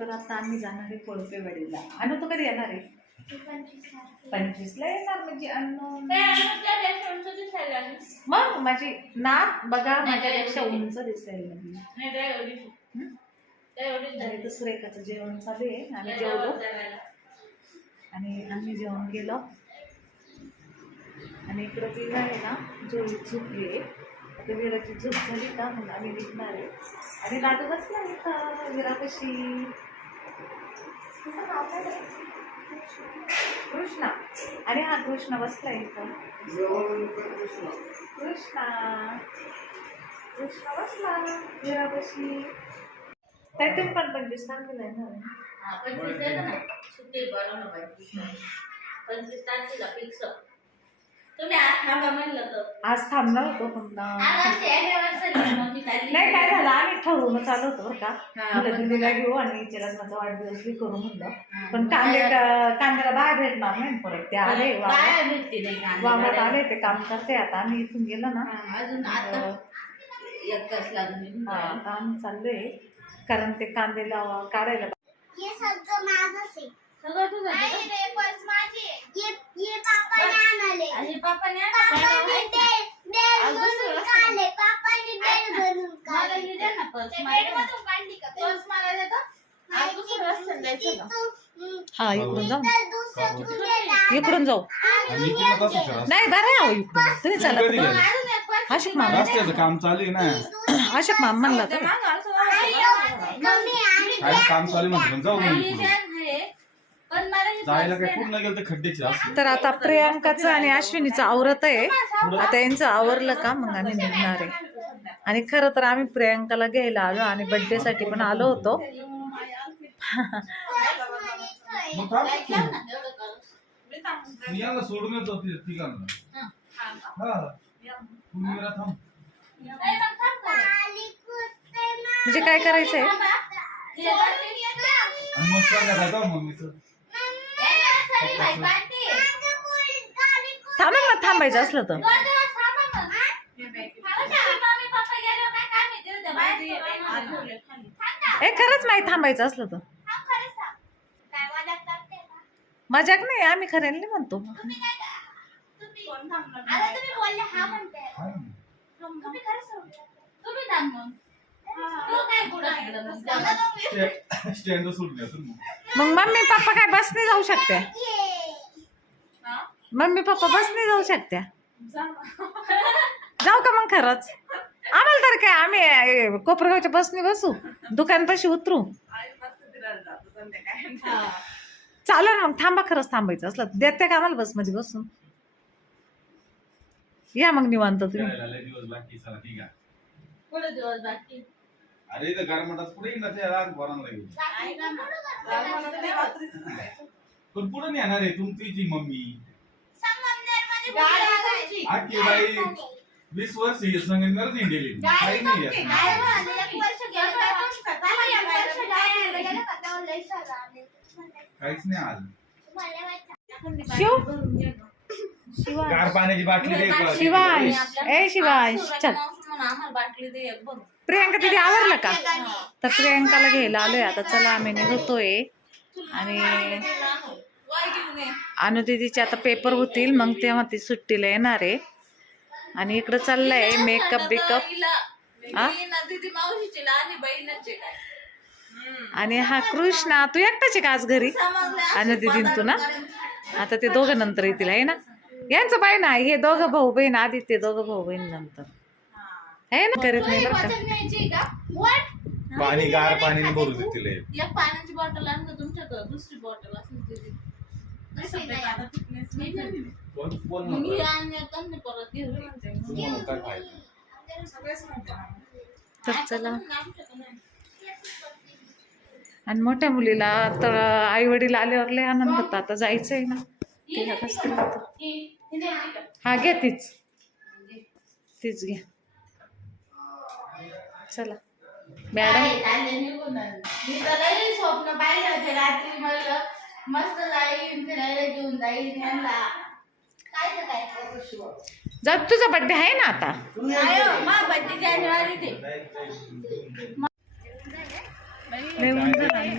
तर आता आम्ही जाणार आहे कोळपेवाडीला. अनु तू कधी येणार आहे? पंचवीसला येणार म्हणजे अनु. मग माझी नाक बघा माझ्यापेक्षा उंच दिसायला लागली? आणि तर सुरेखाचं जेवण चालू आहे. आम्ही जेवलो. आणि आम्ही जेवण केलं. आणि इकडं ती आहे ना जोडी झोपली आहे. आता विराची झोप झाली का? मग आम्ही निघणार आहे. आणि दादू बसला इथं विरापाशी? तिचं नाव काय रे? कृष्णा. अरे हा कृष्णा बसला इथं. कृष्णा. कृष्णा बसला. विरापाशी तर तुम्ही पण पंचवीस तारखेला येणार आहे पंचवीस सुट्टी फिक्स तुम्ही आज पंचवीस म्हणलं तर आज थांबणार होतो पण. नाही काय झालं आम्ही ठरवून आलो होतो बरं का. हा, दिदीला घेऊ आणि लग्नाचा वाढदिवस बी करू म्हणलं. हा, पण कांदे कांद्याला बाहेर भेटणार नाही परत ते आले वावरात. आले ते काम करते आता आम्ही इथून गेलो ना. हा, अजून हा, आम्ही चाललोय कारण ते कांदे लावा काढायला सगळं माझंच आहे सगळं तुझं नाही आहे रे पर्स माझी. आहे ये ये पापाने आणले. का? आणि पप्पाने आणलं? पापाने का? बेल बेल आज दुसरं बनवून असं. काढले. पापाने बेल बनवून मला काढले. हे द्या ना पर्स ते मला बेल द्या ना. मधून काढली का पर्स मला देतो आज दुसरं रस्त्याने जायचं का? तिथून हा इकडून जाऊ. इकडून जाऊ. आणि इकडे नाही. बरं आहे अहो इकडून. तुम्ही चला कधी गेले? अजून एक पर्स आशिक मामा. रस्त्याचं काम चालू आहे ना. आशक मामा म्हणला मागं असं वाटतं. काम चालू आहे जाऊ आहे, पण मला हे जायला पर्स काय दे ना. पूर्ण गेलं तर खड्डेचे असते तर आता प्रियांकाचं आणि अश्विनीचं आवरत आहे. आता यांचं आवरलं का? मग आम्ही निघणार आहे. आणि खरं तर आम्ही प्रियांकाला घ्यायला आलो आणि birthday साठी पण आलो होतो. मग. मी यांना सोडून येतो ति- तिघांना. हा तू निघाला थांब? म्हणजे काय करायचंय. आणि मग सांगा मम्मीचं. थांबा मग थांबायचं असलं तर. ए खरंच माहिती थांबायचं असलं तर. हा खरंच सांग. काय मजाक करते का? मजाक नाही आम्ही खऱ्याने नाही म्हणतो स्टँड येतो मग मम्मी पप्पा काय बसने जाऊ. हा? मम्मी पप्पा बसने जाऊ मग. जाऊ का मग खरंच आम्हाला तर काय आम्ही कोपरगावच्या बसने बसू दुकानपाशी उतरू हा. चालेल ना मग थांबा खरंच थांबायचं असलं तर. देते का आम्हाला बसमध्ये बसून या मग निवांत तुम्ही दिवस बाकी अरे इथं गारमेंटात पुढे ना ते लहान पोरांना घेऊन. पण पुढे नाही येणार आहे तुमची मम्मी. कुठे आणायची. आजची बाई? वीस वर्ष ही संगमनेरच इंडियली काही नाही का? आले. काहीच नाही आज. शिव? शिवाय. गार पाण्याची बाटली दे. शिवांश ए शिवांश चल. आम्हाला बाटली दे एक बघ. प्रियांका तिथे आवरलं का? तर प्रियांकाला घ्यायला आलोय आता. चला आम्ही निघतोय. आणि. अनु दीदीचे आता पेपर होतील मग तेव्हा ती सुट्टीला येणार आहे. आणि इकडं चाललंय मेकअप बिकअप? ही दीदी. आणि हा कृष्णा तू एकटाच आहे का आज घरी? अनु दीदीन तू ना? आता ते दोघं नंतर येतील आहे ना? यांचं बाई ना हे दोघं भाऊ बहीण आधी ते दोघं भाऊ बहीण नंतर. आहे ना? करीत नाही बरं का? पाणी गार पाण्याने भरू दे तिला. एक पाण्याची बॉटल आणलं तुमच्याकडे दुसरी बॉटल असेल तुझी दुसरी नाही. कोण कोण मग म्हणतोय? आणण्यात आणि परत घेऊन म्हणते. तू म्हणून काय खायचं तर चला. आणि मोठ्या मुलीला तर आई वडील आल्यावर लय आनंद होता. आता जायचंय ना. तिला कसं होतं. हा घ्या तीच. तीच घ्या. चला मॅडम. मी तर लई स्वप्न पाहिलं होते रात्री म्हणलं मस्त जाईन फिरायला घेऊन जाईन यांना काय तर काय करू शिव. जा तुझा बड्डे आहे ना आता नाही हो, मा बड्डे जानेवारी ते लय ऊन झालं आणि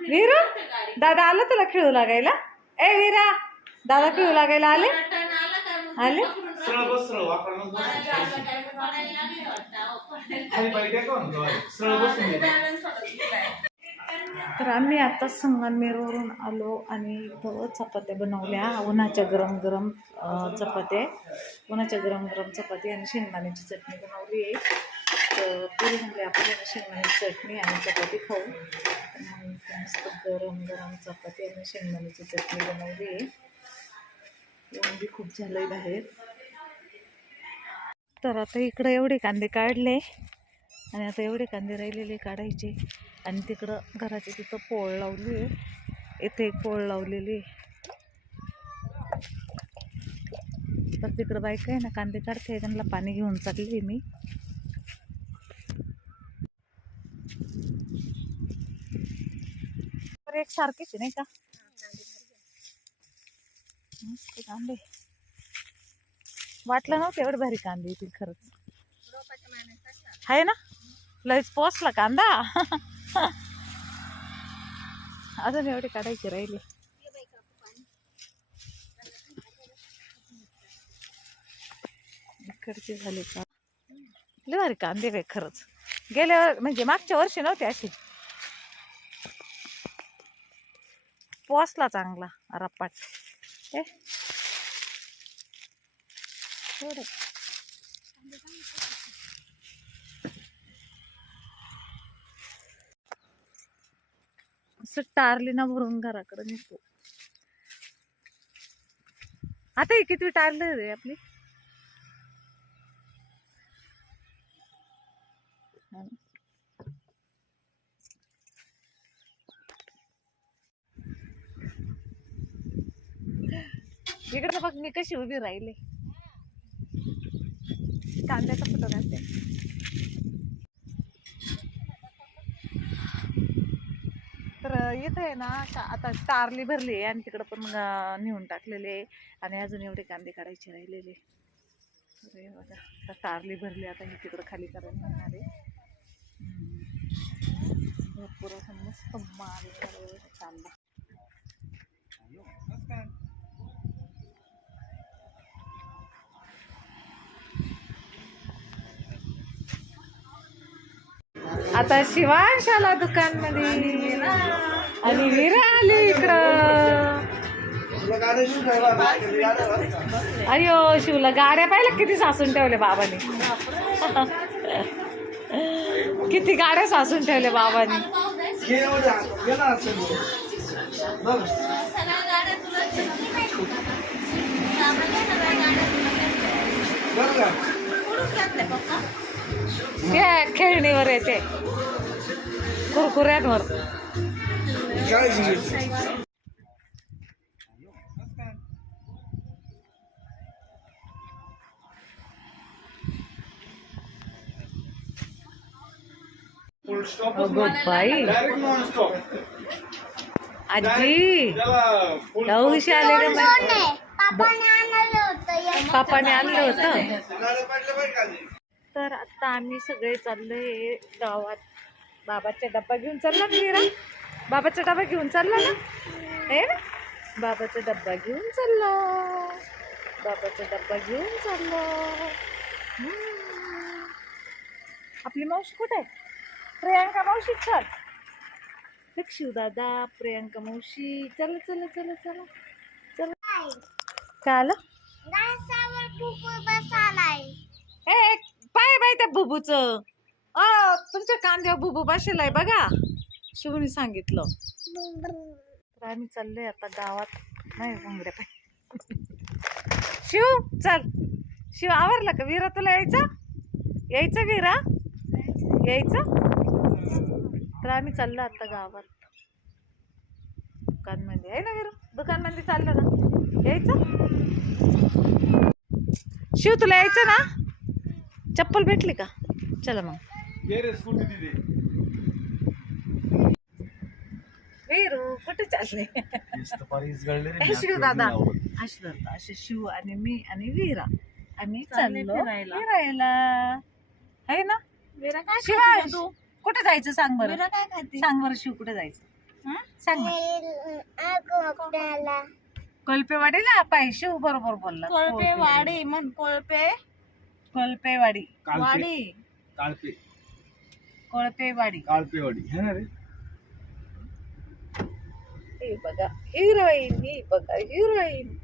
वीरू? दादा आलं तुला खेळू लागायला? ए वीरा दादा खेळू लागायला आले? आले सरळ बस सरळ वाकडं बस. खाली पाय टेकव ना सरळ बसून ये. तर आम्ही आता संगमनेरवरून आलो आणि इथं चपात्या बनवल्या. उन्हाच्या गरम गरम अं, चपात्या. उन्हाच्या गरम गरम चपाती आणि शेंगदाण्याची चटणी बनवली आहे. तर पुरी म्हणजे आपण शेंगदाणी चटणी आणि चपाती खाऊ. मग मस्त गरम गरम चपाती आणि शेंगदाण्याची चटणी बनवली. आहे ऊन बी खूप झालं आहे बाहेर. तर आता इकडं एवढे कांदे काढले. आणि आता एवढे कांदे राहिलेले काढायचे. आणि तिकडं घराचे तिथं पोळ लावली आहे. इथे एक पोळ लावलेली तर तिकडं बायका आहे ना कांदे काढते. त्यांना पाणी घेऊन चालली मी. सगळे एक सारखेच नाही का? मस्त कांदे. वाटलं नव्हतं एवढे भारी कांदे येतील खरंच. आहे ना? लयच पोचला कांदा. अजून एवढे काढायचे राहिले. इकडचे झाले का? लय भारी कांदे काय खरंच. गेल्यावर म्हणजे मागच्या वर्षी नव्हते असे. पोचला चांगला रप्पाट ए. असं टारली ना भरून घराकडे निघतो. आता हे किती टारलं रे आपली? इकडे बघ मी कशी उभी राहिले. कांद्याचा फोटो काढते तर येत आहे ना का- आता तारली भरली आहे आणि तिकडं पण मग नेऊन टाकलेले आहे. आणि अजून एवढे कांदे काढायचे राहिलेले अरे बघा आता तारली भरली आता ही तिकडं खाली करायला येणार आहे. भरपूर असं मस्त माल कांदा. आता शिवांश आला दुकानमध्ये आणि विरा आली इकडं. अयो शिवला गाड्या पाहिल्या किती सासून ठेवले बाबाने? किती गाड्या सासून ठेवल्या बाबाने? सगळ्या ते खेळणीवर येते. कुरकुऱ्यांवर. बाई. आजी लवशी आले रे पापाने आणलं होतं. तर आता आम्ही सगळे चाललोय गावात. बाबाचा डब्बा घेऊन चालला ना मीरा बाबाचा डब्बा घेऊन चालला ना? हे? ना बाबाचा डब्बा घेऊन चाललो. बाबाचा डब्बा घेऊन चाललो. आपली मावशी कुठे? आहे प्रियांका मावशी चल शिव दादा प्रियांका मावशी. चला चला चला चला. चला. काय आलं? खूप बसालाय ए पाय त्या बुबूच? अ तुमच्या कांद्यावर बुबू बसेलाय बघा. शिवनी सांगितलं. तर आम्ही चाललोय आता गावात. नाही घोंगड्या शिव चल. शिव आवरला का वीरा तुला यायचं? यायचं वीरा? यायचं? तर आम्ही चाललो आता गावात. दुकानमध्ये. आहे ना वीरा? दुकानमध्ये चाललं ना. यायचं? शिव तुला यायचं ना? चप्पल भेटली का चला मग वीरू कुठे चालले शिव दादा अशी दादा असे शिव आणि मी आणि वीरा आम्ही चालले फिरायला. आहे ना विरा काय शिवा तू कुठे जायचं सांग बरं विरा काय खाते सांग बरं शिव कुठे जायचं हं? सांग ना कोलपेवाडीला पाय शिव बरोबर बोलला कोळपे वाडी म्हण कोळपे कोलपेवाडी काळपे वाडी. काळपे कोळपेवाडी. काळपेवाडी है ना रे. हे बघा हिरोईन ही बघा हिरोईन